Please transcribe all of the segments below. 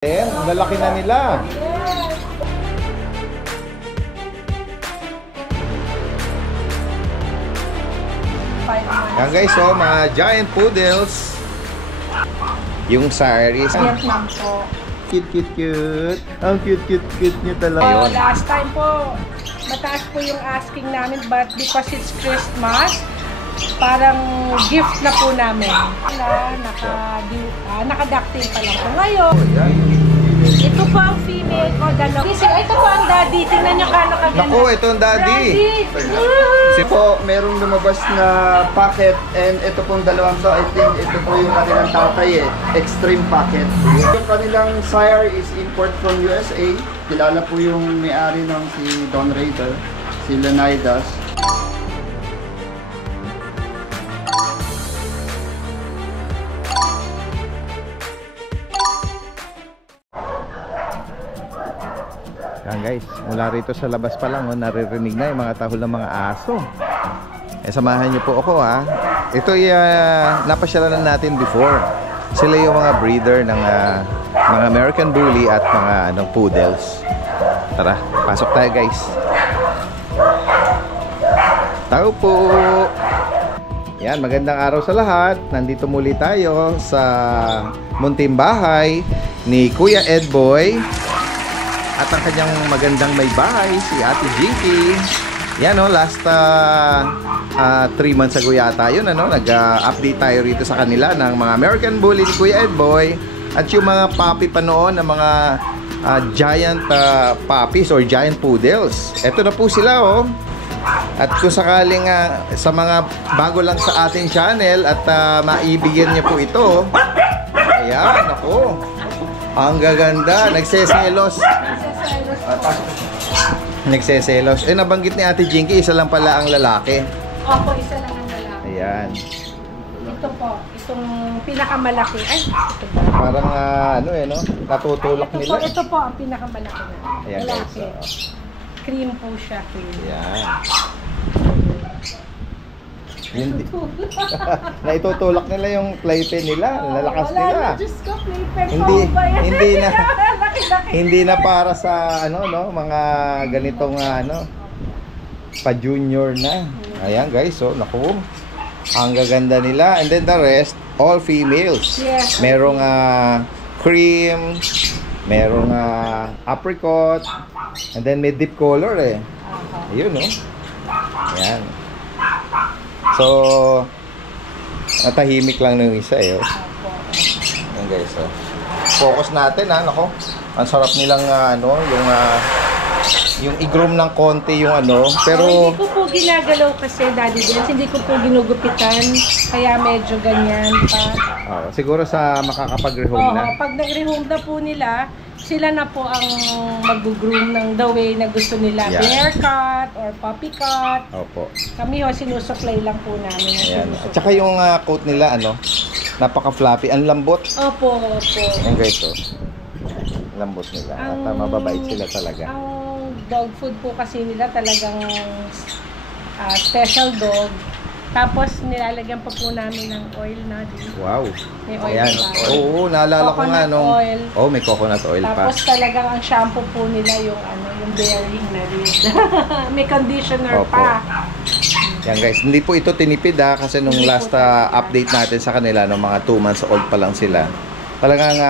Ang lalaki na nila. Yan guys, so mga giant poodles. Yung saris. Vietnam po. Cute. Ang cute niya talaga. Last time po, mataas po yung asking namin, but because it's Christmas, parang gift na po namin. Naka-ducktail pa lang po. Ngayon, ito po ang female ko, dalawa. Ito po ang daddy. Tingnan nyo kano kaganda. Naku, ito ang daddy. Kasi po, merong lumabas na packet and ito pong dalawang to, I think ito po yung kanilang tatay extreme packet. Yung kanilang sire is import from USA. Kilala po yung may-ari ng si Don Raider, si Leonidas. Yan guys, mula rito sa labas pa lang, naririnig na yung mga tahol ng mga aso. Samahan niyo po ako ha. Ito napasyalan natin before. Sila yung mga breeder ng mga American Bully at mga poodles. Tara, pasok tayo guys. Tao po. Yan, magandang araw sa lahat. Nandito muli tayo sa munting bahay ni Kuya Edboy at ang kanyang magandang may bahay, si Ate Jinky. Yan last 3 months ago yata yun, nag-update tayo rito sa kanila ng mga American Bully ni Kuya Edboy at yung mga puppy pa noon ng mga giant puppies or giant poodles. Ito na po sila At kung sakaling sa mga bago lang sa ating channel at maibigyan niyo po ito, ayan, ako. Ang gaganda, nagseselos. Nagseselos. Nabanggit ni Ate Jinky, isa lang pala ang lalaki. Opo, isa lang ang lalaki. Ayan. Ito po, itong pinakamalaki. Ay, ito po. Parang natutulak Ito nila. po, ito po ang pinakamalaki na. Ayan, Lalaki. guys, Cream po siya, cream. Ayan. Hindi. Naitutulak nila yung playpen nila, lalakas Wala nila. na, Diyos ko, paper Hindi, phone ba yan? hindi na. Laki-laki. Hindi na para sa mga ganitong pa-junior na. Ayan guys, naku. Ang gaganda nila. And then the rest, all females. Yes. Merong cream, merong apricot, and then may deep color Ayun Ayan. So, natahimik lang ng isa Ayan guys, focus natin nako. Ang sarap nilang yung i-groom ng konti yung pero hindi ko po ginagalaw kasi, Daddy Dance. Hindi ko po ginugupitan. Kaya medyo ganyan pa. siguro sa makakapag-rehome na. Pag nag-rehome na po nila, sila na po ang mag-groom ng the way na gusto nila. Yeah. Bear cut or puppy cut. Opo. Kami sinusupply lang po namin. Ayan. At saka yung coat nila, napaka-fluffy. Ang lambot. Opo. Ayan guys, lambot nila. At mababait sila talaga. Ang dog food po kasi nila talagang special dog. Tapos nilalagyan pa po namin ng oil na din. Wow. May oil Ayan. pa. Oo, naalala ko nga Coconut oil. may coconut oil Tapos pa. talagang ang shampoo po nila yung yung bearing na rin. May conditioner Opo. pa. Yan guys, hindi po ito tinipid kasi nung Hindi last po update natin sa kanila, mga 2 months old pa lang sila. Talagang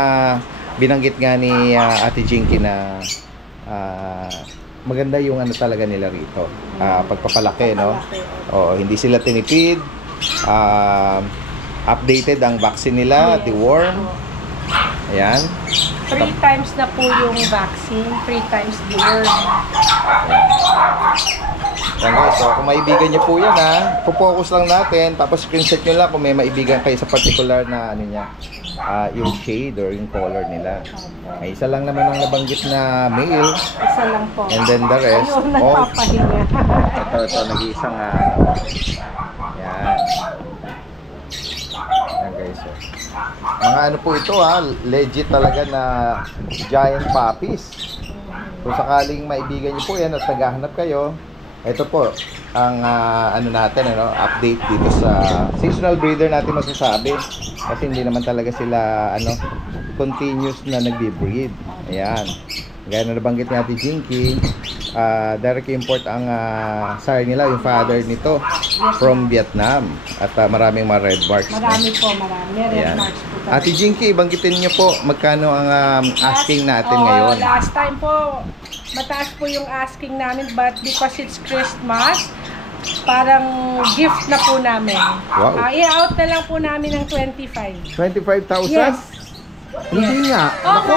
binanggit nga ni Ate Jinky na maganda yung talaga nila rito. Pagpapalaki, hindi sila tinipid. Updated ang vaccine nila, deworm. Ayan. 3 times na po yung vaccine, 3 times deworm. Yan guys, kung maibigan nyo po yan focus lang natin, tapos screenshot nyo lang kung may maibigan kayo sa particular na yung shade or yung color nila. May isa lang naman ang nabanggit na male. Isa lang po. And then the rest, Ayun, nagpapahinga. ito, nag-iisang yan. Yan guys, mga po ito legit talaga na giant puppies. Kung sakaling maibigan nyo po yan at naghahanap kayo, ito po ang ano natin, update dito sa seasonal breeder natin masasabi. Kasi hindi naman talaga sila continuous na nagbi-breed. Ayan. Gaya na nabanggit ni Ate Jinky, direct import ang sire nila, yung father nito from Vietnam. At maraming mga red marks. Marami po, marami. Red Ayan. marks po. Ate Jinky, banggitin niyo po magkano ang asking natin ngayon. Last time po, mataas po yung asking namin, but because it's Christmas, parang gift na po namin. Wow. I-out na lang po namin ng 25. 25,000? Yes. Hindi nga. Oh, Ako.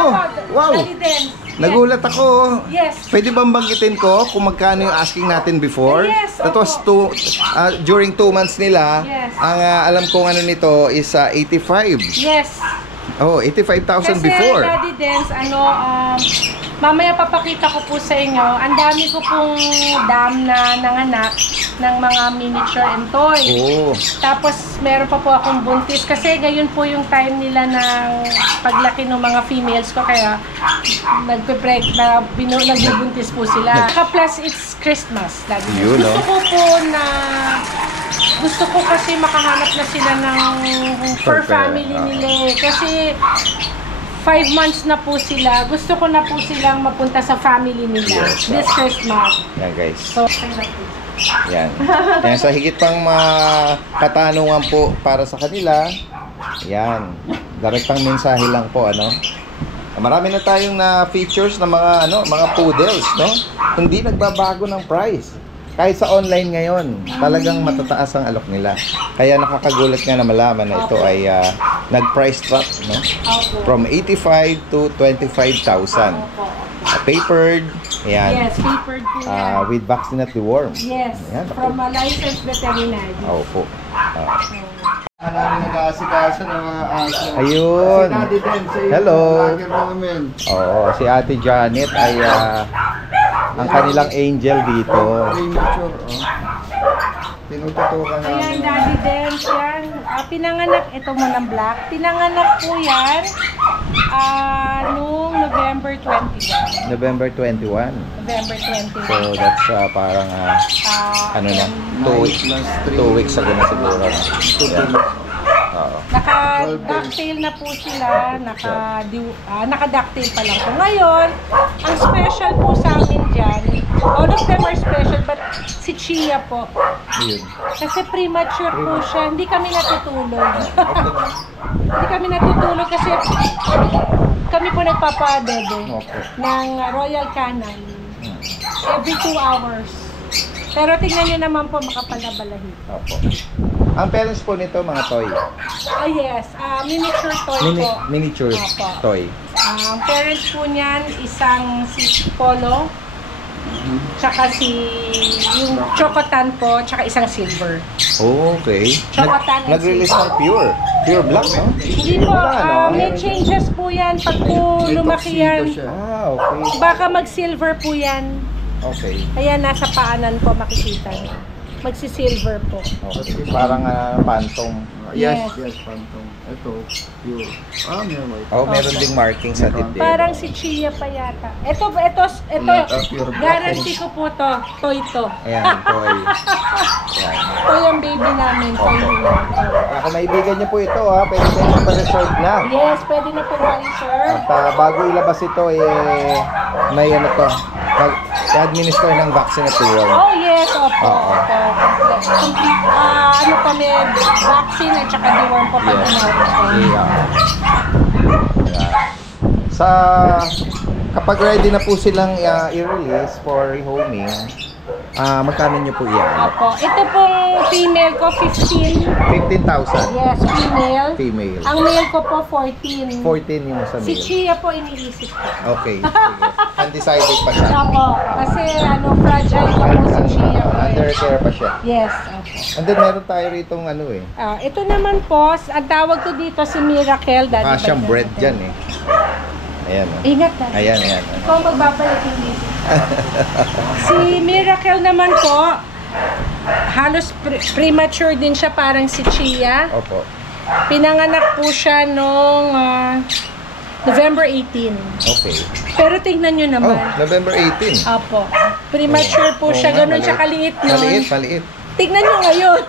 Wow. Daddy Dance. Nagulat ako. Yes. Pwede bang banggitin ko kung magkano yung asking natin before? Yes, That was during 2 months nila. Yes. Ang alam kong nito is 85. Yes. Oh, 85,000 before. Kasi Daddy Dance, mamaya papakita ko po sa inyo, ang dami ko pong dam na nanganak ng mga miniature and toy. Oh. Tapos meron pa po akong buntis kasi ngayon po yung time nila ng paglaki ng mga females ko, kaya nagbubuntis po sila. Plus it's Christmas. Daddy Dance. Yun, Gusto ko kasi makahanap na sila ng fur family nila kasi 5 months na po sila. Gusto ko na po silang mapunta sa family nila this Christmas. Yan guys. So, Yan. Yan sa higit pang katanungan po para sa kanila. Yan. Direktang mensahe lang po Marami na tayong na features na mga poodles, Hindi nagbabago ng price. Kahit sa online ngayon, talagang matataas ang alok nila. Kaya nakakagulat nga na malaman na ito ay nag-price drop, from 85 to 25,000. Papered, ayan. yes, papered po yan. With vaccine at deworm. Yes, Ayan, from a licensed veterinary. Opo. Namin nag-aasikaso ng mga aso. Ayun. Si Daddy Dance, Hello. vlogger namin. Oo, si Ate Janet ay ang kanilang angel dito. Premature, tinututukan Ayan, namin. Daddy Dance yan. Pinanganak, ito mo ng black. Pinanganak po yan noong November 21. November 21. November 21. So that's parang 2 weeks ago na siguro. Yeah. Oo. Naka-ducktail na po sila, naka-ducktail pa lang po. Ngayon, ang special po sa amin dyan, all of them are special, but si Chia po. Yun. Kasi premature po siya, hindi kami natutulog. Hindi kami natutulog kasi kami po nagpapadede ng Royal Canin every 2 hours. Pero tingnan nyo naman po, makapal na balahibo. Opo. Ang parents po nito, mga toy. Oh yes, miniature toy po. Miniature Opo. toy. Ang parents po niyan, isang si Polo, tsaka yung Chocotan po, tsaka isang silver. Okay. Chocotan and Nag-release silver. ng pure black, no? Hindi po, may changes po yan pag po lumaki yan. Okay. Baka mag-silver po yan. Okay. Kaya nasa paanan po makikita niyo. Magsi-silver po. Okay. Parang phantom. Yes, Yes. phantom. Ito, pure. Meron white. Oh, meron ding marking sa dibdib. Parang si Chia pa yata. Ito, Pure black. guarantee ko po to. Toy to. Ayan, toy. Ayan. Toy ang baby namin. Toy nila. Kung maibigan niyo po ito, pwede kayo pa-reserve na. Yes, pwede na po ma-reserve. At bago ilabas ito, may i-administer ng vaccine at deworm. Oh yes, opo. Oo. Complete, kami, vaccine at saka deworm po pag Yes. tinawag ko. Yeah. Kapag ready na po silang i-release for rehoming, magkano nyo po iyan? Opo. Ito pong female ko, 15. 15,000. Yes, female. Female. Ang male ko po, 14. 14 yung sa Si male. Chia po iniisip ko. Okay. Sige. Undecided pa siya. Opo. Kasi fragile pa po si Chia. Under care pa siya. Yes, opo. And then meron tayo ritong Ito naman po, ang tawag ko dito si Miracle. siyang bread dyan Ayan. Ingat na. Ayan. Ikaw magbabalik hindi. Si Miracle naman po, halos premature din siya, parang si Chia. Opo. Pinanganak po siya nung November 18. Okay. Pero tingnan nyo Oh, naman. November 18. Apo. Premature po Oo siya. nga, Ganun siya kaliit nun. Maliit. Tignan nyo ngayon.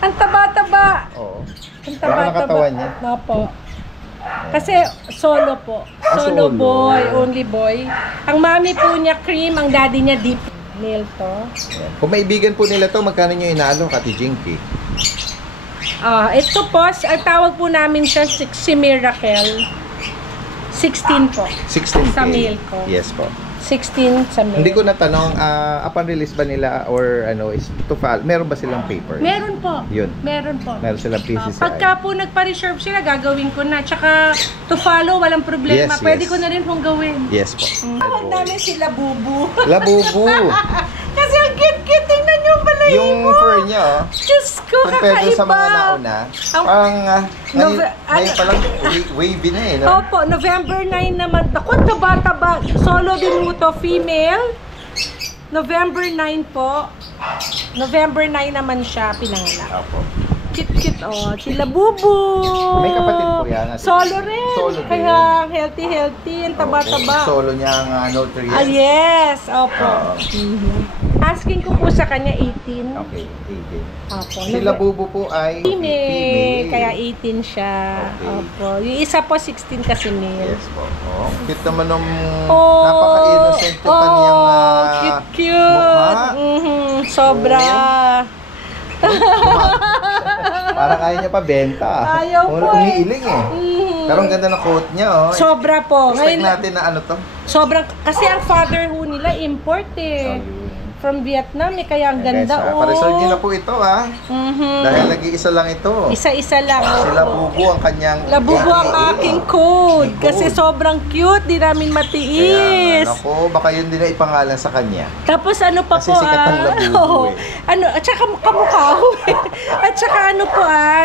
Ang taba-taba. Oo. Ang Baka nakatawan niya. Opo. Kasi solo po. solo. Solo boy, only boy. Ang mami po niya cream, ang daddy niya deep nail to. Ayan. Kung maibigan po nila to, magkano nyo inaalo, Kati Jinky? Ito po, ang tawag po namin siya si Miracle. 16 po. 16K. Sa mail ko. Yes po. 16 sa mail. Hindi ko natanong, upon release ba nila or ano, is to file, meron ba silang paper? Meron po. Yun. Meron po. Meron silang PCCI. Pagka po nagpa-reserve sila, gagawin ko na. Tsaka to follow, walang problema. Yes, Pwede yes. ko na rin pong gawin. Yes po. Tawag namin sila Bubu. Labubu. Kasi ang cute-cute. Tingnan nyo pala Yung fur niya, oh. Diyos ko, Compared kakaiba. sa mga nauna, Ang- parang ngayon, Nove- ngayon pa lang wavy na eh. No? Opo, November 9 naman. Ako, taba-taba. Solo Dinuto, female. November 9 po. November 9 naman siya pinanganak. Opo. Cute-cute, oh. Sila Bubu. May kapatid po yan, ate. Solo rin. Solo din. Kaya healthy. Ang taba-taba. Solo niya ang nutrients. Yes. Opo. Oo. Asking ko po sa kanya 18. Okay, 18. Opo. Si Labubu po ay Female. Kaya 18 siya. Okay. Opo. Yung isa po 16 kasi male. Yes po. Oh, cute naman nung Oh, napaka-innocent yung kanyang cute. mukha. Sobra. Parang ayaw niya pa benta. Ayaw po eh. Umiiling eh. Pero ang ganda ng coat niya, oh. Sobra po. Expect natin na ano to. Sobrang, kasi ang father ho nila import eh. From Vietnam eh, kaya ang ganda oh. Pa-reserve niyo na po ito, ha. Dahil nag-iisa lang ito. Isa-isa lang. Si Labubu ang kanyang Labubu ang aking code. Code. Kasi sobrang cute, di namin matiis. Kaya, naku, baka yun din na ipangalan sa kanya. Tapos ano pa Kasi po sikat ang Labubu oo. eh. At saka kamukha ko eh. At saka ano po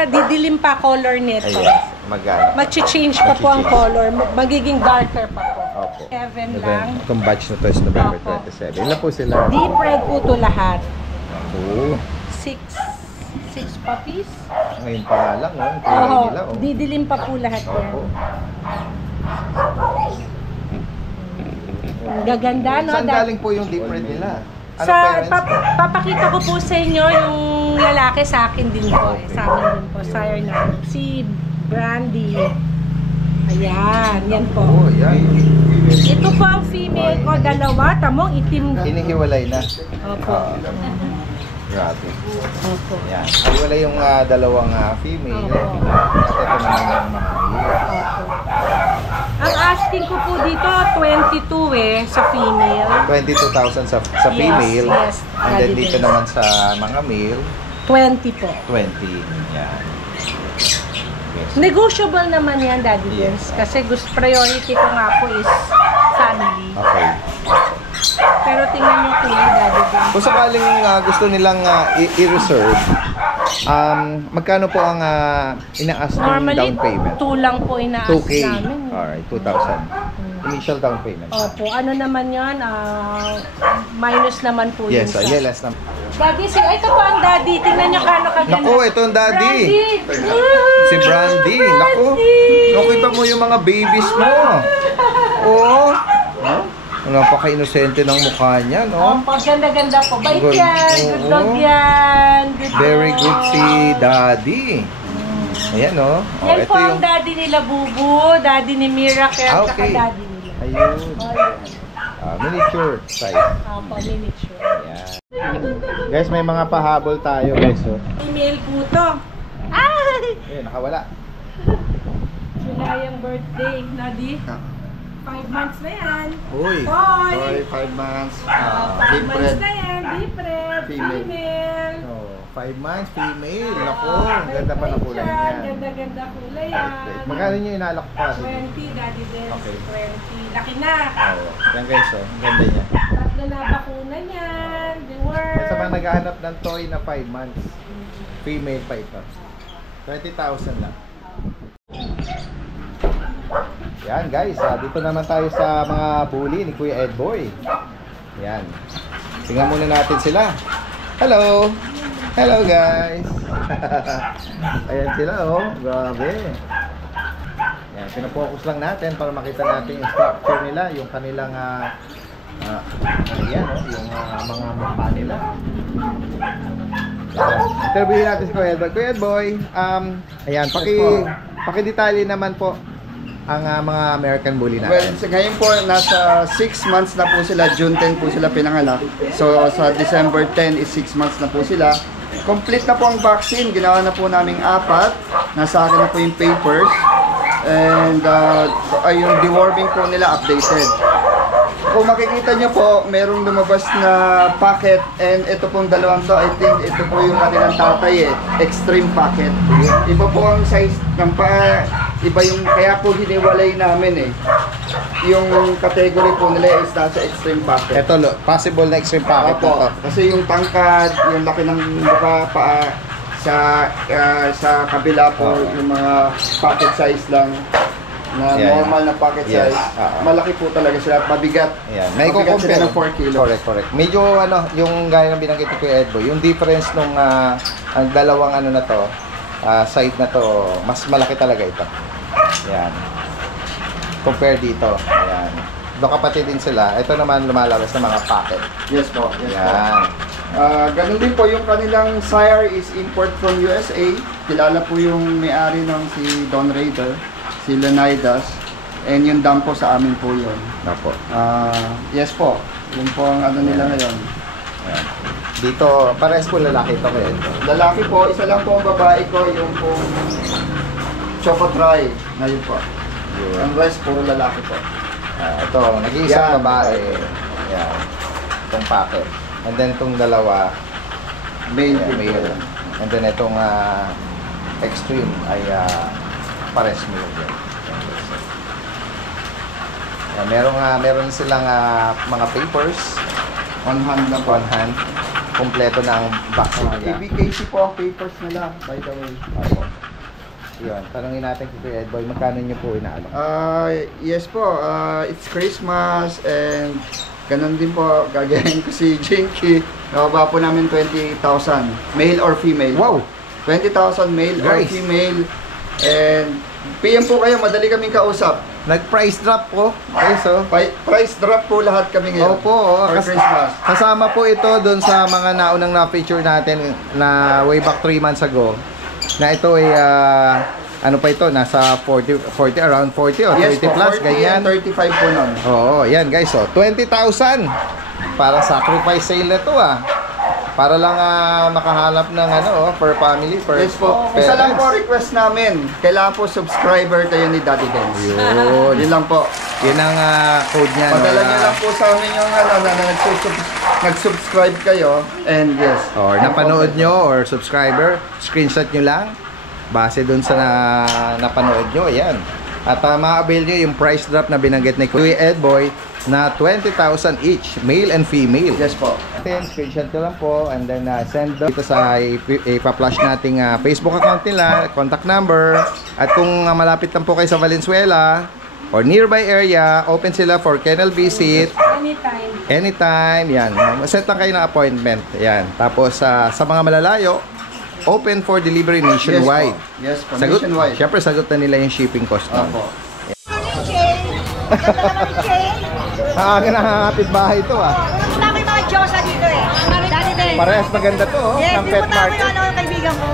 didilim pa color nito. Ayan, magana. Mag-change pa po ang color. Magiging darker pa po. Opo. 7 lang. Itong batch na to is November Opo. 27. Ilan po sila? Deep red po to lahat. Oo. 6 puppies. Ngayon pa nga lang, oh. Yung kulay Oo, nila, oh. didilim pa po lahat yan. Opo. Gaganda, no? Saan galing po yung deep red nila? Ano Sa, parents? papakita ko po sa inyo yung lalaki sa akin din po. Sa amin din po. Sire na. Si Brandy. Ayan, yan po. Oo, yan. Ito po ang female ko, dalawa. Tamong itim. Hinihiwalay na. Opo. Grabe. Opo. Yan. Hiwalay yung dalawang female. Opo. At ito naman yung mga male. Opo. Ang asking ko po dito, 22 sa female. 22,000 sa female. Yes. And then Daddy dito din. naman sa mga male, 20 po. 20. Yan. Yes. Negotiable naman yan, Daddy Dins. Yes. Kasi priority ko nga po is family. Okay. Pero tingnan nyo po, Daddy Dins. Kung sakaling gusto nilang i-reserve, magkano po ang ina-ask ng Normally, down payment? 2 lang po ina-ask 2K. namin. Alright, 2,000. Initial down payment. Opo, ano naman yan? Minus naman po Yes, yun sa... yes, na. Daddy, ito po ang Daddy. Tingnan nyo kano kaganda. Naku, ito ang daddy. Brandy! Si Brandy. Naku, nakita mo yung mga babies mo. Oo. Huh? Napaka-inosente ng mukha niya, no? Opo, ganda-ganda po. Bait Good. yan. Good Oo. dog yan. Good Very dog. good si Daddy. Ayan, no? Oh, Yan ito po ang yung... daddy nila Bubu, daddy ni Miracle, Ah, saka okay. daddy nila. Ayun. Oh, Miniature size. Opo, miniature. Ayan. Guys, may mga pahabol tayo, guys. Oh. Email po to. Ay! Ayun, nakawala. July ang birthday, Nadi. 5 months na yan. Uy. Hoy! Hoy, 5 months. 5 Deep months red. na yan, deep red, Female. female. Oh, 5 months, female. Naku, ang ganda pa ng kulay niyan. Ganda-ganda kulay Perfect. yan. Magkano nyo inalak pa? 20, Daddy Des. Okay. 20. Laki na. Oo. Yan guys, oh. Ang ganda niya. Tatlo na bakuna niyan. They work. Sa mga naghahanap ng toy na 5 months, female pa ito. 20,000 lang. Yan guys, dito naman tayo sa mga bully ni Kuya Edboy. Yan. Tingnan muna natin sila. Hello! Hello guys! Ayan sila oh, grabe. Yan Pinapokus lang natin para makita natin yung structure nila, yung kanilang ayan, yung mga mukha nila. Interview natin si Kuya Edboy. Kuya Edboy, ayan, paki-detalye naman po ang mga American Bully natin. Well, ngayon po, nasa 6 months na po sila. June 10 po sila pinanganak. So, sa December 10 is 6 months na po sila. Complete na po ang vaccine. Ginawa na po naming 4. Nasa akin na po yung papers. And yung deworming po nila updated. Kung makikita nyo po, merong lumabas na packet. And ito pong dalawang to, I think ito po yung kanilang tatay extreme packet. Iba po ang size ng paa. Iba yung, kaya po hiniwalay namin yung category po nila is nasa extreme packet. Ito, possible na extreme packet Opo, ito. kasi yung tangkad, yung laki ng mukha, paa, sa kabila po yung mga packet size lang na normal na packet size. Malaki po talaga sila at mabigat. May mabigat sila compare ng 4 kilos. Correct. Medyo yung gaya ng binanggit ko kay Edboy, yung difference nung ang dalawang na to, side na to, mas malaki talaga ito. Ayan. Compare dito. Ayan. Kapatid din sila. Ito naman lumalabas ng mga packet. Yes po. Ayan. Ganun din po yung kanilang sire is import from USA. Kilala po yung may-ari ng si Don Raider, si Leonidas. And yung dam po sa amin po yun. Opo. Yes po. Yun po ang nila ngayon. Ayan. Dito, parehas po lalaki ito kaya ito. Lalaki po, isa lang po ang babae ko, yung pong Chocotry. Ngayon po. Ang rest, puro lalaki po. Ito, nag-iisang babae. Ayan. Itong packet. And then itong dalawa, Male. And then itong extreme ay pares male. Meron silang mga papers. On hand na po. On hand. Kompleto na ang vaccine nila. ABKC po ang papers nila, by the way. Yun, tanongin natin kay Kuya Edboy, magkano nyo po inaalok? Yes po, it's Christmas and ganun din po, gagayin ko si Jinky. Nakaba po namin 20,000, male or female. Wow! 20,000 male or Guys. female. And PM po kayo, madali kaming kausap. Nag-price drop po. Guys, Price drop po lahat kami ngayon. Opo, for Christmas. kasama po ito doon sa mga naunang na-feature natin na way back 3 months ago. Na ito ay, ano pa ito, nasa 40 around 40 o 30 Yes po, plus, 40 ganyan. and 35 po nun. Oo, yan guys, 20,000 para sacrifice sale na to Para lang makahanap ng per family, per Yes po. parents. Isa lang po request namin. Kailangan po subscriber kayo ni Daddy Benz. Yun. Yun lang po. Yun ang code niya. Padala nyo lang po sa amin yung na nag-subscribe kayo. And yes. Or napanood nyo or subscriber, screenshot nyo lang base dun sa napanood nyo. Ayan. At ma-avail nyo yung price drop na binanggit ni Kuya Edboy na 20,000 each, male and female. Yes po. Then, screenshot ko lang po and then send dito sa ipa-flash nating Facebook account nila, contact number. At kung malapit lang po kayo sa Valenzuela or nearby area, open sila for kennel visit. Anytime, yan. Set lang kayo ng appointment. Yan. Tapos sa mga malalayo, open for delivery nationwide. Yes po. Sagot, Nationwide. syempre sagot na nila yung shipping cost nun. Opo. Nakakapit bahay ito Pumunta ko yung mga Diyosa dito Dati din. Parehas maganda to Yes, ng pet pumunta ko market. yung kaibigan ko.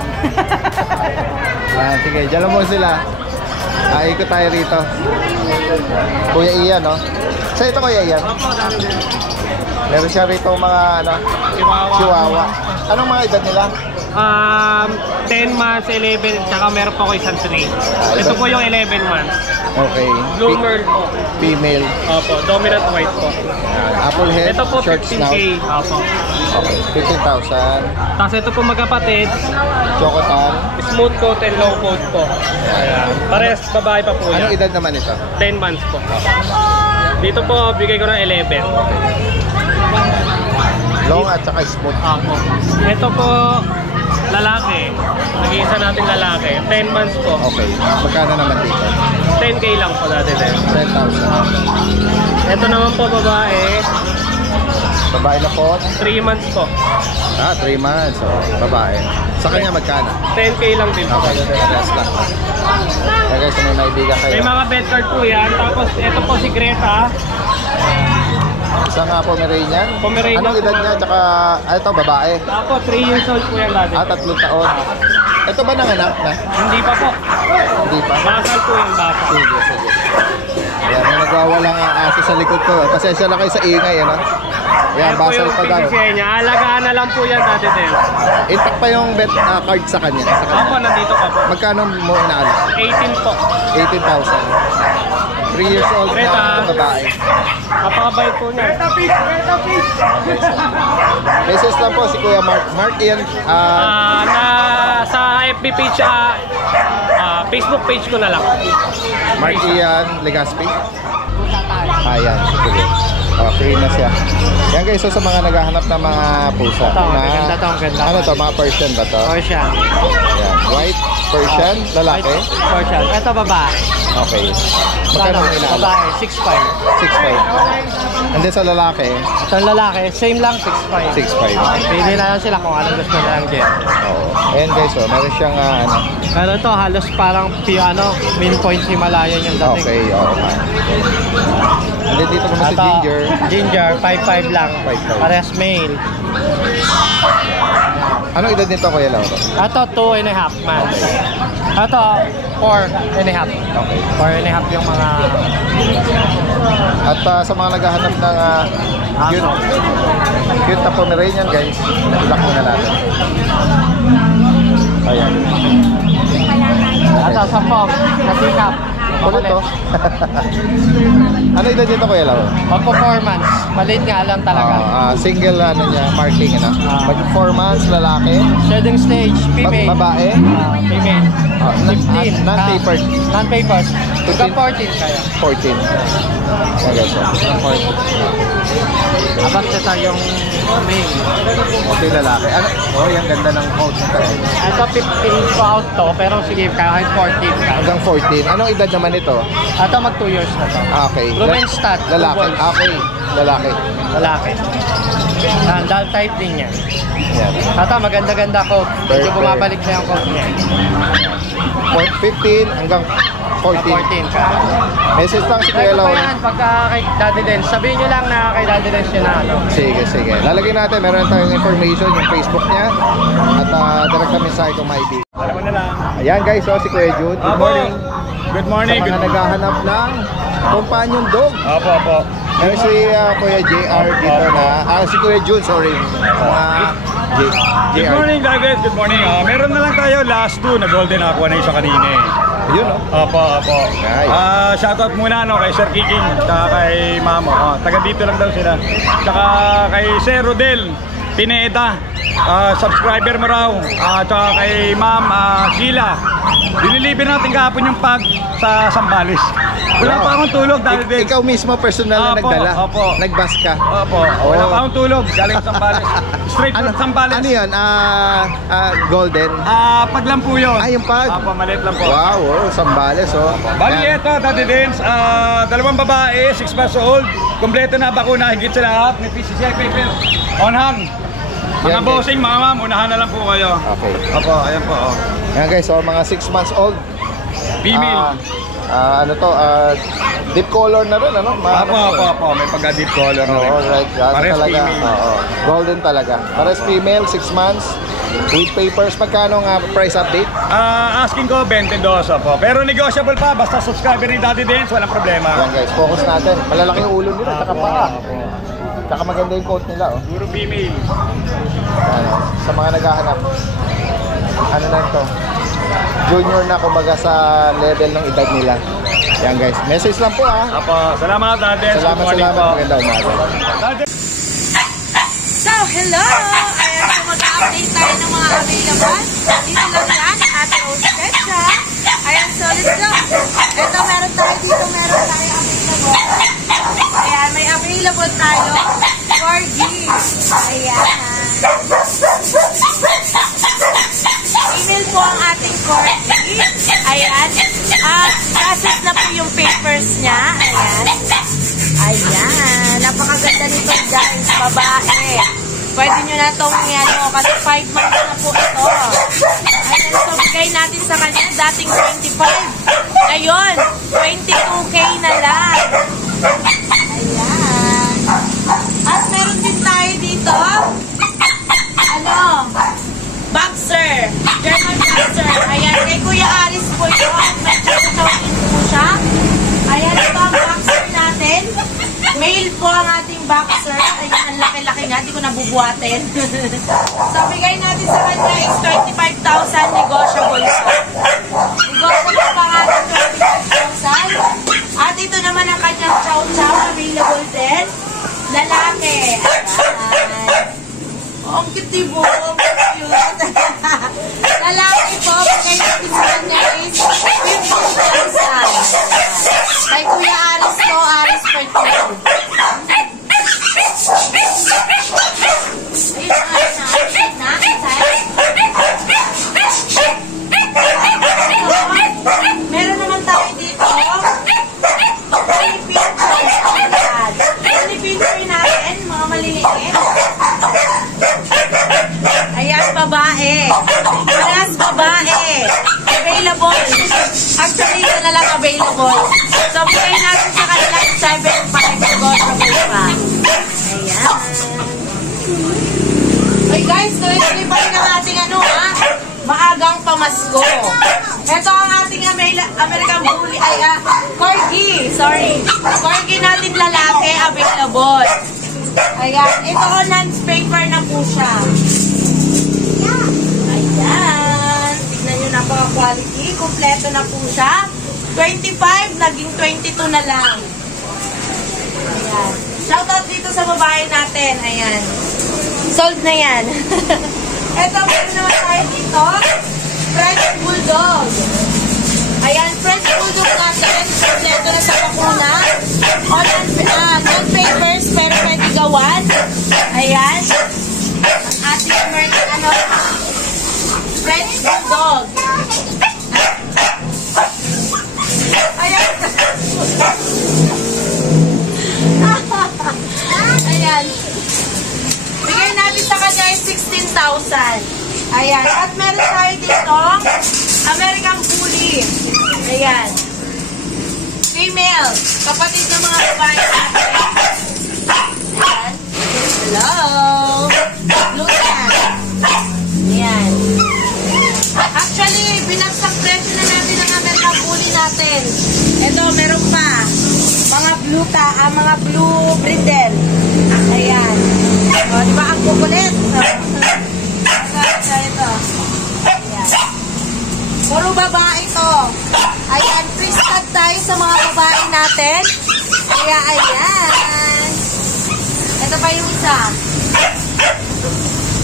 Yan, sige, dyan mo sila. Ikot tayo rito. Kuya Ian, Sa ito Kuya Ian? Meron siya rito mga Chihuahua. Anong mga edad nila? 10 months, 11, tsaka meron pa ko isang 3. Ito po yung 11 months. Okay. Blue Merle po. Female. Opo, dominant white po. Apple head, Ito po short 15K. snout. Opo. Okay, 15,000. Tapos ito po magkapatid, Chocotan. smooth coat and low coat po. Ayan. Parehas babae pa po Anong yan. edad naman ito? 10 months po. Dito po, bigay ko ng 11. Long at saka smooth. Opo. Ito po, lalaki. Nag-iisa natin lalaki. 10 months po. Okay. Magkano naman dito? 10K lang po dati din. 10,000. Ito naman po babae. Babae na po. 3 months po. 3 months. So, babae. Sa kanya magkano? 10K lang din po. Okay, rest lang. Kaya guys, may naibigan kayo. May mga bed card po yan. Tapos ito po si Greta. Isa nga Pomeranian. Pomeranian Anong edad po. niya? Tsaka, ito, babae. Tapos 3 years old po yan dati. 3 taon. Ito ba nanganak na? Hindi pa po. Hindi pa. Basal po yung basal. Sige, sige. Ayan, may nagwawalang aso sa likod ko. Pasensya na kayo sa ingay, ano? Ayan, Yan po basal yung pa dami. PCCI niya. Alagaan na lang po yan dati din. Intact pa yung bet card sa kanya. Sa kanya. Opo, nandito pa po. Magkano mo inaalis? 18 po. 18,000. 3 years old Greta. na babae. Napakabait po niya. Message lang po si Kuya Mark. Mark Ian, Sa FB page, Facebook page ko na lang. Mark Ian Legaspi. Ayan, sige. Okay na siya. Yan guys, so sa mga naghahanap ng mga pusa. Ito, ganda to, ganda. Ano to, mga Persian ba to? Persian. Yan. White Persian, lalaki. Persian. Ito babae. Okay. Magkano mo inaalis? Babae, 6'5". 6'5". And then sa lalaki, Ito lalaki, same lang, 6'5". 6'5". Pili na lang sila kung anong gusto nilang get. Oo. Ayan guys, so meron siyang ano. Pero ito halos parang main point Himalayan yung dating. Okay, oo nga. And then dito naman si Ito, Ginger. Ginger, 5'5 lang. 5'5". Parehas male. Anong edad nito, Kuya Lauro? Ito, 2.5 months. Ito, 4.5. Okay. 4.5 yung mga At sa mga naghahanap ng cute na Pomeranian guys, ilak muna natin. Ayan. ito, sa pop, sa pick-up. Kulit to. Ano edad nito, Kuya Lauro? Pag-performance, maliit nga lang talaga. Single ano niya, marking ano. Pag 4 months, lalaki. Shedding stage, female. Babae. Female. 15. Non-papered. Non-papers. Hanggang 14 kaya. 14. Okay, so. 14. Abang ito yung male. Okay, lalaki. Ano? Oh, yung ganda ng coat nito. Ito 15 pa out to, pero sige kahit 14 ka. Hanggang 14. Anong edad naman ito? Ito mag 2 years na to. Okay. Blumenstadt. Lalaki. Okay. Lalaki. Lalaki. Sandal type din yan. Yan. Ito maganda-ganda coat. Medyo Perfect. bumabalik na yung coat niya. 15 hanggang 14. 14 ka. Message lang si Kuya Ito pa Lauro. yan, pagka kay Daddy Dance, sabihin nyo lang na kay Daddy Dance yun na ano. Sige, sige. Lalagyan natin. Meron tayong information, yung Facebook niya. At direct na mensahe kung maibig. Alam mo na lang. Ayan guys, so si Kuya Jude. Good morning. Good Sa morning. mga naghahanap ng companion dog. Opo, opo. Meron si Kuya JR dito na. Si Kuya Jude, sorry. Good JR. morning, guys. Good morning. Meron na lang tayo last 2 na golden aqua na isa kanina eh. Yun, no? Opo, opo. Nice. Shoutout muna no, kay Sir Kiking at kay Mamo. Taga dito lang daw sila. Tsaka kay Sir Rodel Pineda. Subscriber mo raw. Tsaka kay Ma'am Sheila. Dinilibre natin kahapon yung pag sa Sambales. Wala pa akong tulog dahil din. Ikaw mismo personal na Opo, nagdala. opo. Nagbas ka. Opo, wala pa akong tulog. Galing sa Sambales. Straight from Sambales. Ano yun? Golden? Paglampu yun. Yung pag? Opo, maliit lang po. Wow, Sambales, oh. Bali, Yan. ito, Daddy Dance, 2 babae, 6 months old, kompleto na bakuna, higit sa lahat, may PCCI paper, on hand. Mga Yan, bossing, mga ma'am, unahan na lang po kayo. Okay. Opo, ayan po, oh. Yan guys, so mga 6 months old. Female. Ano to? Deep color na rin, ano? Opo, may pagka-deep color na rin. Oo, right. Yan Pares talaga. female. Oo. Golden talaga. Pares female, 6 months. With papers. Magkano nga price update? Asking ko, 22 po. Pero negotiable pa, basta subscriber ni Daddy Dance, walang problema. Yan guys, focus natin. Malalaki yung ulo nila, tsaka paa. Tsaka maganda yung coat nila, oh. Puro female. Ano, sa mga naghahanap. Ano na ito? Junior na kumbaga sa level ng edad nila. Yan guys, message lang po Opo, salamat Daddy Dance. Salamat, Good morning salamat. po. Maganda umaga. Daddy So, hello! Ayan, so mag-update tayo ng mga available. Dito lang yan, Ate Rose Pecha. Ayan, so let's go. Ito, meron tayo dito, meron tayo available. Ayan, may available tayo. Corgi. Ayan. Email po ang ating Corgi. Ayan. Process na po yung papers niya. Ayan. Ayan. Napakaganda nito guys. babae. Pwede nyo na itong ano, kasi 5 months na po ito. Ayan, so bigay natin sa kanya, dating 25. Ngayon, 22K na lang. Ayan. At meron din tayo dito, ano, boxer. German boxer. Ayan, kay Kuya Aris po ito. At may chow-chow po siya. Ayan, ito ang boxer natin. Male po ang ating boxer. Ayan, ang laki-laki nga. Di ko nabubuhatin. So, bigay natin sa kanya is 25,000 negotiable pa. Negotiable pa nga ng 25,000. At ito naman ang kanyang chow-chow. Available din. Lalaki. Ayan. Oh, ang cute, diba? Ang cute. Lalaki po. Bigay natin sa kanya is 50,000. Kay Kuya Aris to, Aris per kilo. Meron naman tayo dito. Philippine Toy. Philippine Toy natin, mga maliliit. Ayan, babae. Alas, babae. Available. Actually, ito na lang available. So, bigay natin sa kanilang 7.5 negotiable pa. Ayan. Hey guys, tuloy-tuloy pa rin ang ating ano ha? Maagang pamasko. Ito ang ating American Bully, ay Corgi, sorry. Corgi natin lalaki, available. Ayan, ito non-paper na po siya. Ayan, tignan nyo, napaka-quality. Kompleto na po siya. 25, naging 22 na lang. Ayan. Shoutout dito sa babae natin. Ayan. Sold na yan. Ito, meron naman tayo dito. French Bulldog. Ayan, French Bulldog natin. Kompleto na sa bakuna. Non-papers, pero pwede gawan. Ayan. Ang ating American, ano, French Bulldog. Ayan. Ayan. Bigay natin sa kanya ay 16,000. Ayan. At meron tayo dito American Bully. Ayan. Female. Kapatid ng mga babae natin. Ayan. Hello. Lutan. Ayan. Actually, binagsak presyo na natin ang American Bully natin. Ito, meron pa. Mga blue brindle. Ayan. O, diba ang kukulit? Ito. Ayan. Puro babae ito. Ayan, free stud tayo sa mga babae natin. Kaya, ayan. Ito pa yung isa.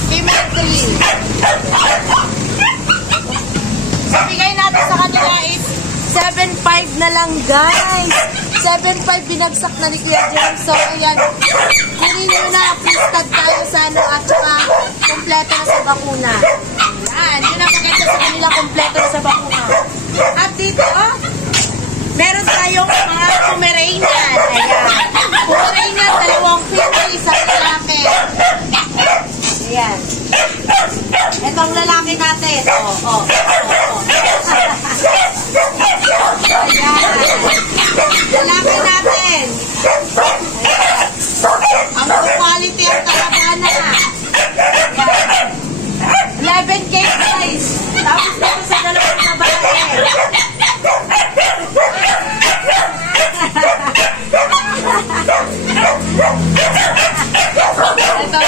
Female 3. So, bigay natin sa kanila is 7.5 na lang, guys. 7.5 binagsak na ni Kuya James. So, ayan. Kunin nyo na. Free stud tayo sa ano at saka kompleto na sa bakuna. Ayan. Yun ang maganda sa kanila. Kompleto na sa bakuna. At dito, meron tayong mga Pomeranian. Ayan. Pomeranian, 2 female, isang lalaki. Ayan. Itong lalaki natin. Ayan. Lalaki natin. Ayan. Ang quality ang kalabana. Ayan. 11K guys. Tapos dito sa dalawang babae. Ito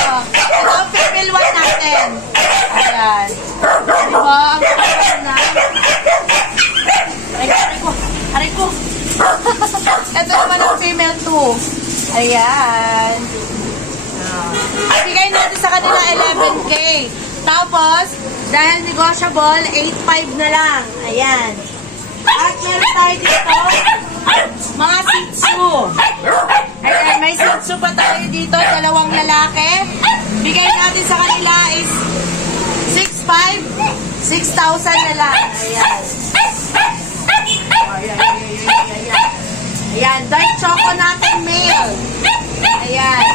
ang female one natin. Ayan. Diba? Ang kalabana. Aray ko. Ito naman ang female 2. Ayan. Bigay natin sa kanila 11K. Tapos, dahil negotiable, 8.5 na lang. Ayan. At meron tayo dito, mga Shih Tzu. Ayan, may Shih Tzu pa tayo dito, 2 lalaki. Bigay natin sa kanila is 6.5, 6,000 na lang. Ayan. Ayan, dark choco natin male. Ayan.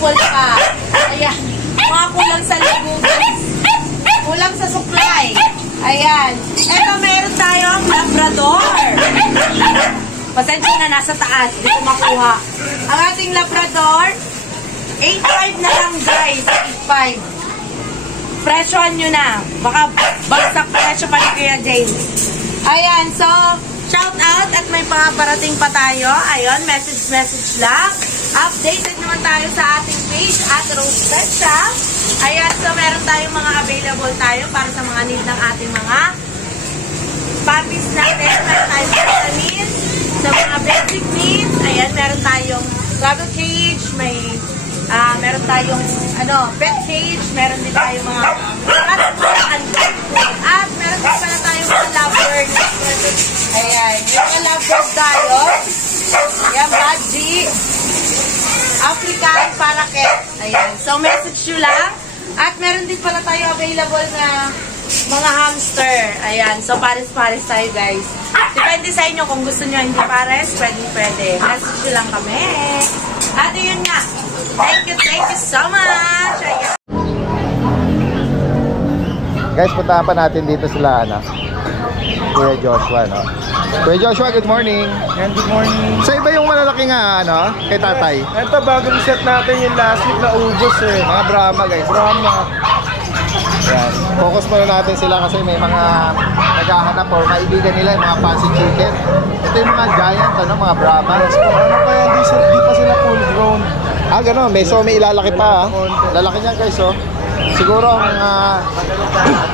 available pa. Ayan. Mga kulang sa lugugas. Kulang sa supply. Ayan. Eto, meron tayong Labrador. Pasensya na, nasa taas. Hindi ko makuha. Ang ating Labrador, 8.5 na lang guys. 8.5. Presyohan nyo na. Baka bagsak presyo pa ni Kuya James. Ayan, so, shout out at may parating pa tayo. Ayun, message lang. Updated naman tayo sa ating page at Rose Pet Shop. Ayan, so meron tayong mga available tayo para sa mga need ng ating mga puppies natin. Meron tayong vitamins, sa mga basic needs. Ayan, meron tayong travel cage, meron tayong pet cage, meron din tayong mga cat food and dog food. At meron din pala tayong mga lovebird. Ayan, yung mga lovebird tayo. Ayan, Budgie, African parakeet. Ayan, so message nyo lang. At meron din pala tayo available na mga hamster. Ayan, so pares-pares tayo guys. Depende sa inyo kung gusto nyo hindi pares, pwede. Message nyo lang kami. At yun nga. Thank you so much. Ayan. Guys, puntahan pa natin dito sila, Kuya Joshua, no? Kuya Joshua, good morning. Yan, good morning. Sa iba yung malalaki nga, kay tatay. Ito, bagong set natin yung last week na ubos eh. Mga Brahma, guys. Brahma. Yan. Focus muna natin sila kasi may mga naghahanap or maibigan nila yung mga fancy chicken. Ito yung mga giant, mga Brahma. Yes po, kaya di pa sila full grown. Gano'n. May ilalaki pa, Lalaki niyan, guys, Siguro ang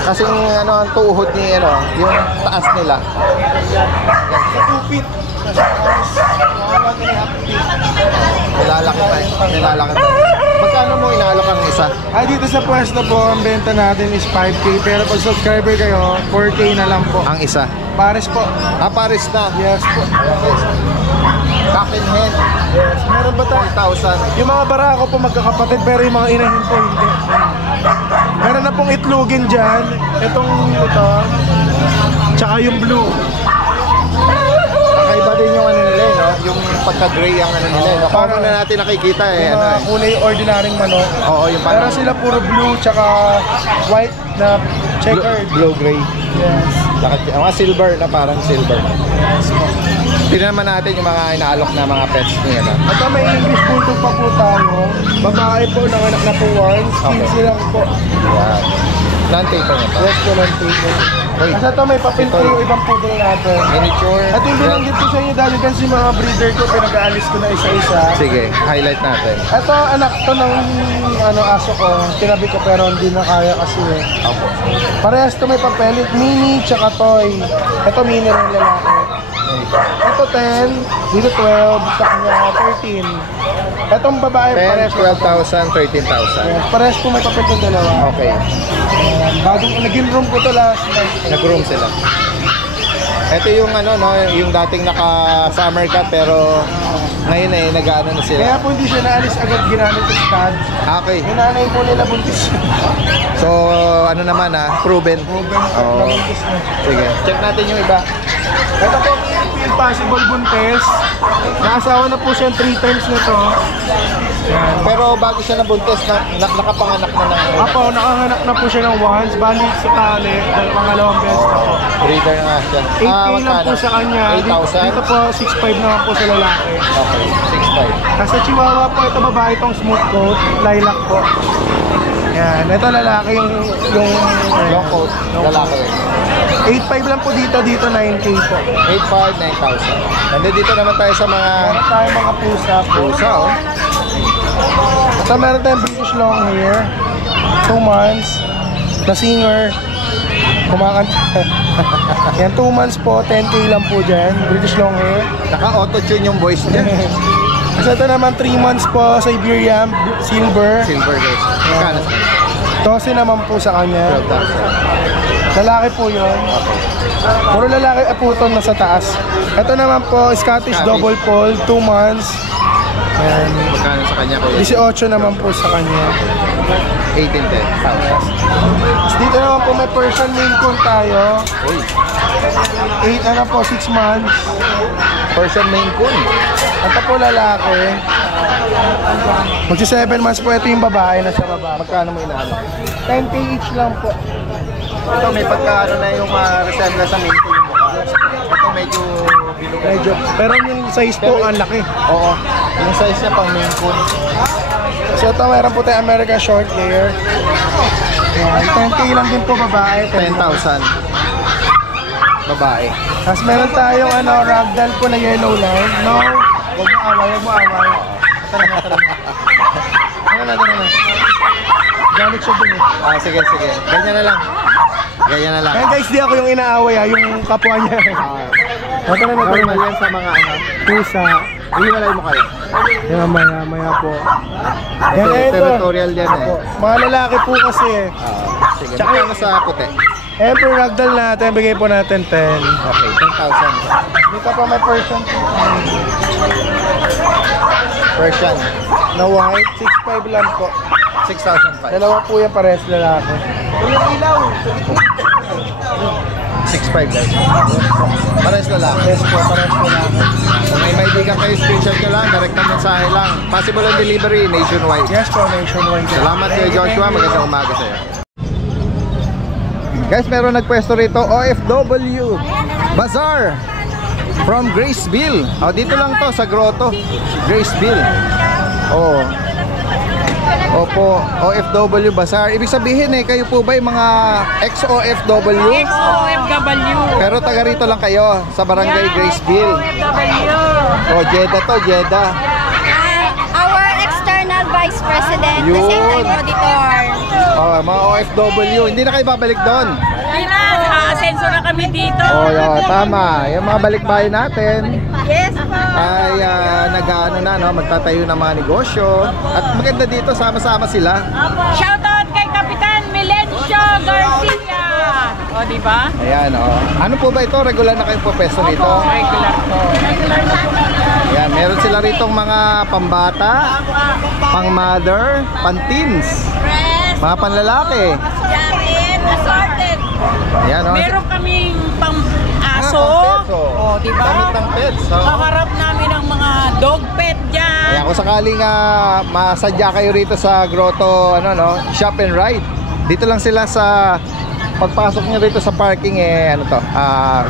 kasing ang tuhod ni yung taas nila. Sa 2 feet. Nilalaki pa. Magkano mo inaalok ang isa? Dito sa pwesto po, ang benta natin is 5K. Pero pag subscriber kayo, 4K na lang po. Ang isa? Pares po. Pares na? Yes po. Cock and hen? Yes. Meron ba tayo? 4,000. Yung mga barako po magkakapatid, pero yung mga inahin po hindi. Meron na pong itlugin dyan. Ito, tsaka yung blue. Kakaiba din yung nila, yung pagka-gray ang nila, Parang na natin nakikita Yung mga kulay ordinaryong manok. Oo, yung Pero sila puro blue tsaka white na checkered. Blue-gray. Yes. Mga silver na parang silver. Tignan naman natin yung mga inaalok na mga pets niya. At may English bulldog pa po tayo. Babae po, nanganak na po once. 15 lang po. Yan. Non-taper na to. Yes po, non-taper. Uy. Kasi ito may papel po yung ibang poodle natin. Miniature. At yung binanggit ko sa inyo dahil kasi mga breeder ko, pinag-aalis ko na isa-isa. Sige, highlight natin. Ito, anak to ng aso ko. Tinabi ko pero hindi na kaya kasi Opo. Parehas to may papel. Mini tsaka toy. Ito mini rin lalaki. Ito 10, dito 12, sa kanya 13. Itong babae 10, parehas 12,000, 13,000. Yes, parehas po may papel ng dalawa. Okay. Bagong naging room ko to last night. Nag-room sila. Ito yung yung dating naka-summer cut pero ngayon nag-ano na sila. Kaya po hindi siya naalis agad ginamit sa stud. Okay. Yung nanay po nila buntis. So, proven. Oo. Buntis na. Sige. Check natin yung iba. Ito po, impossible buntis. Naasawa na po siya 3 times na to. Yan. Pero bago siya nabuntis, nakapanganak na ng Apo, nakahanap na po siya ng once. Balik sa tali, pangalawang beses na po. breeder nga siya. 8K lang po sa kanya. 8,000? Dito po, 6.5 naman po sa lalaki. Okay, 6,500. Nasa Chihuahua po, ito babae itong smooth coat, lilac po. Yan, ito lalaki yung Long coat, lalaki. 8.5 lang po dito 9K po. 8,500, 9,000. Nandito naman tayo sa mga Meron tayong mga pusa po. pusa, Ito meron tayong British long hair, 2 months, na singer, kumakanta. Yan, 2 months po, 10K lang po dyan, British long hair. Naka-auto-tune yung voice niya. Kasi ito naman 3 months po, Siberian, silver. Silver guys. Magkano sa kanya? 12 naman po sa kanya. 12,000. Lalaki po yun. Puro lalaki po ito nasa taas. Ito naman po, Scottish double fold, 2 months. Ayan. Magkano sa kanya kuya? 18 naman po sa kanya. 18,000. Dito naman po may Persian Maine Coon tayo. Uy, 8 po, 6 months. Persian Maine Coon. Ito po lalaki. Magsi 7 months po, ito yung babae na sa baba. Magkano mo inaalok? 10K each lang po. Ito may pagkaano na yung resemblance sa minto yung mukha. Ito medyo bilog. Medyo. Pero yung size po, ang laki. Oo. Yung size niya pang Maine Coon. So ito, meron po tayong American short hair. Ayan, 10K lang din po babae. 10,000. Babae. Tapos meron tayong ragdoll po na yellow line. No, huwag mo away, huwag mo away. Ano na. Galit siya dun eh. Ah, sige. Ganyan na lang. Kaya guys, di ako yung inaaway yung kapwa niya. Ito na. Normal yan sa mga Pusa. Ihiwalay mo kayo. Yan, maya po. Territorial yan eh. Mga lalaki po kasi eh. Sige. Tsaka sa puti. Emperor ragdoll natin, bigay po natin 10. Okay, 10,000. Dito pa may Persian Persian. na white, 6.5 lang po. 6,500. Dalawa po yan, parehas lalaki. 6,500 guys. Parehas lalaki. Yes po, parehas lalaki. Kung may maibigan kayo, screenshot nyo lang, direct na mensahe lang. Possible on delivery nationwide. Yes po, nationwide. Salamat kay Joshua, magandang umaga sa'yo. Guys, meron nagpwesto rito, OFW Bazaar from Graceville. Oh, dito lang to sa Grotto, Graceville. Oh. Opo, OFW Bazaar. Ibig sabihin kayo po ba yung mga ex-OFW? OFW. Pero taga rito lang kayo sa Barangay Graceville. OFW. Oh, Jeddah to, Jeddah. Our external vice president, the Yun. same time auditor. Oh, mga OFW. Hindi na kayo babalik doon. Hindi na, naka-asenso na kami dito. Oh, tama. Yung mga balikbayan natin Yes po. ay nag-ano na, no, magtatayo ng mga negosyo. At maganda dito, sama-sama sila. Shoutout kay Kapitan Milencio Garcia. O, di ba? Ayan, oh. Ano po ba ito? Regular na kayong pupesto rito? Regular po. Ayan, meron sila ritong mga pambata, pang-mother, pan-teens, mga panlalaki. Jamin, assorted. Ayan, oh. Meron kaming pang-aso. Pang-pets, oh. O, di ba? Damit ng pets, oh. Kaharap namin ang mga dog pet dyan. Ayan, kung sakaling masadya kayo rito sa Grotto, shop and ride. Dito lang sila sa pagpasok nyo rito sa parking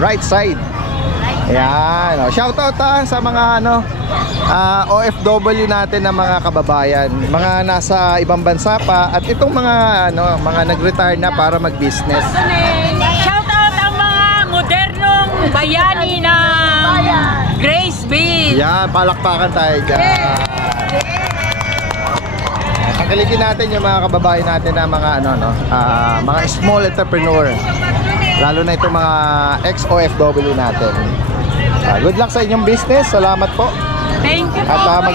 right side. Ayan, shoutout sa mga OFW natin na mga kababayan, mga nasa ibang bansa pa at itong mga mga nag-retire na para mag-business. Shoutout ang mga modernong bayani ng Graceville. Yan, palakpakan tayo dyan. Tangkilikin natin yung mga kababayan natin na mga mga small entrepreneur. Lalo na itong mga ex-OFW natin. Good luck sa inyong business. Salamat po. Thank you po. At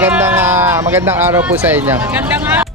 magandang araw po sa inyo. Magandang araw.